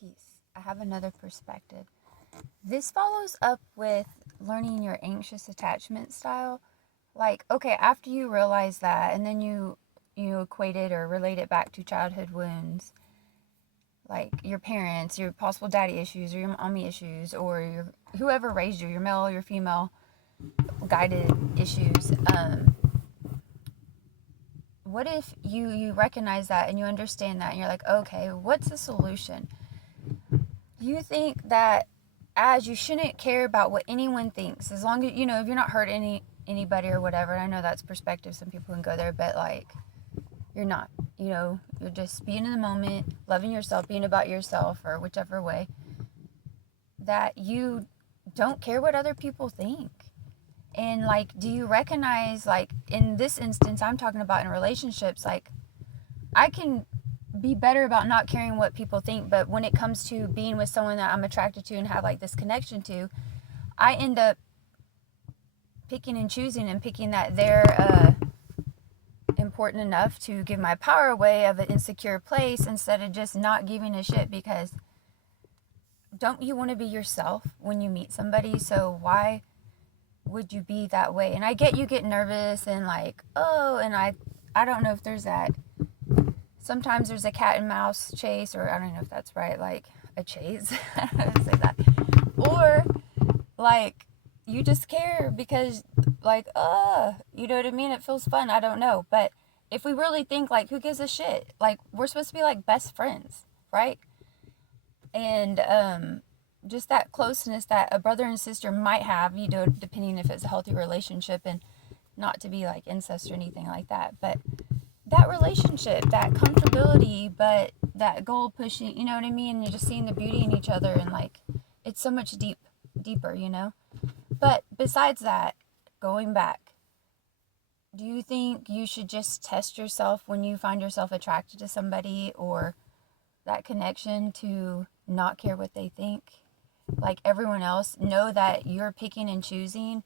Peace. I have another perspective. This follows up with learning your anxious attachment style. Like, okay, after you realize that, and then you equate it or relate it back to childhood wounds, like your parents, your possible daddy issues, or your mommy issues, or your whoever raised you, your male, your female guided issues. What if you recognize that and you understand that and you're like, okay, what's the solution? You think that as you shouldn't care about what anyone thinks, as long as if you're not hurting anybody or whatever. I know that's perspective, some people can go there, but like you're not, you're just being in the moment, loving yourself, being about yourself, or whichever way, that you don't care what other people think. And like, do you recognize, like in this instance I'm talking about in relationships, like I can be better about not caring what people think, but when it comes to being with someone that I'm attracted to and have like this connection to, I end up picking and choosing and picking that they're important enough to give my power away of an insecure place instead of just not giving a shit. Because don't you want to be yourself when you meet somebody? So why would you be that way? And I get you get nervous and like, and I don't know if there's that, sometimes there's a cat and mouse chase, or I don't know if that's right, like a chase. I don't know how to say that. Or like you just care because like, you know what I mean? It feels fun. I don't know. But if we really think, like, who gives a shit? Like, we're supposed to be like best friends, right? And just that closeness that a brother and sister might have, depending if it's a healthy relationship, and not to be like incest or anything like that, but that relationship, that comfortability, but that goal pushing, you know what I mean? And you're just seeing the beauty in each other, and like, it's so much deeper, But besides that, going back, do you think you should just test yourself when you find yourself attracted to somebody or that connection to not care what they think? Like everyone else, know that you're picking and choosing.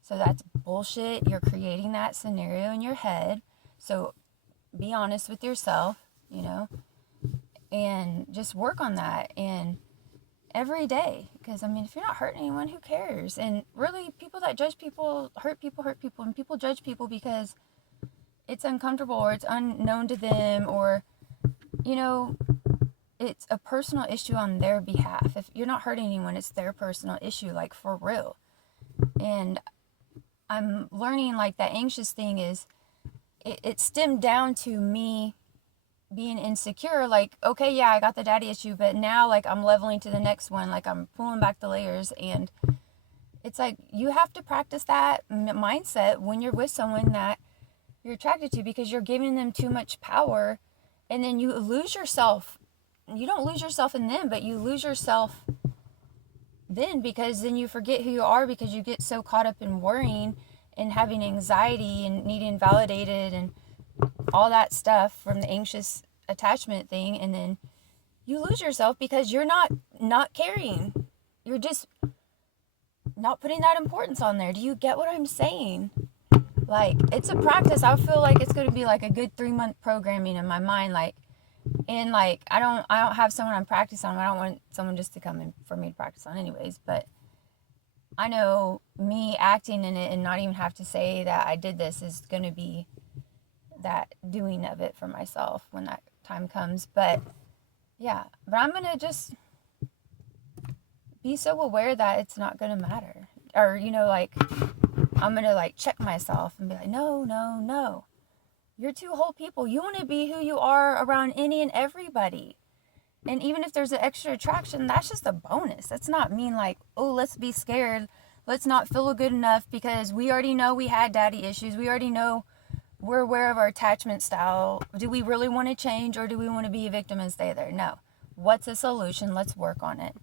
So that's bullshit. You're creating that scenario in your head. So be honest with yourself, and just work on that. And every day, because I mean, if you're not hurting anyone, who cares? And really, people that judge people hurt people, and people judge people because it's uncomfortable or it's unknown to them, or it's a personal issue on their behalf. If you're not hurting anyone, it's their personal issue, like for real. And I'm learning like that anxious thing is it stemmed down to me being insecure. Like, okay, yeah, I got the daddy issue, but now like I'm leveling to the next one, like I'm pulling back the layers. And it's like you have to practice that mindset when you're with someone that you're attracted to, because you're giving them too much power, and then you lose yourself. You don't lose yourself in them, but you lose yourself then, because then you forget who you are, because you get so caught up in worrying and having anxiety and needing validated and all that stuff from the anxious attachment thing. And then you lose yourself because you're not caring. You're just not putting that importance on there. Do you get what I'm saying? Like, it's a practice. I feel like it's going to be like a good 3-month programming in my mind. Like, and like, I don't have someone I'm practicing on. I don't want someone just to come in for me to practice on anyways. But I know me acting in it and not even have to say that I did this is going to be that doing of it for myself when that time comes. But yeah, but I'm going to just be so aware that it's not going to matter. Or, like, I'm going to like check myself and be like, no. You're two whole people. You want to be who you are around any and everybody. And even if there's an extra attraction, that's just a bonus. That's not mean like, oh, let's be scared. Let's not feel good enough because we already know we had daddy issues. We already know we're aware of our attachment style. Do we really want to change, or do we want to be a victim and stay there? No. What's the solution? Let's work on it.